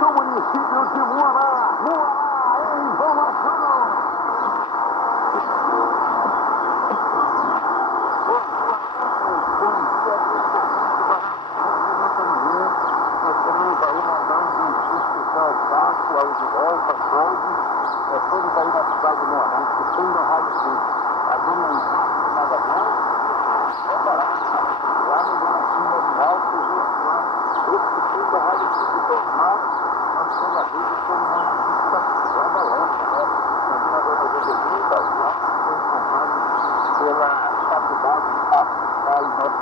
do município de Muará. Muará, informação. Todos aí na cidade de Moarã, que tem no Rádio Sul. A dona Inácio Magalhães, é barato. Lá no Dona de Alto, lá, esse que tem da Rádio Sul, de tornar, nós estamos a ver que todo mundo está trabalhando, né? Também a dona Josephine, lá, foi informado pela faculdade, a nossa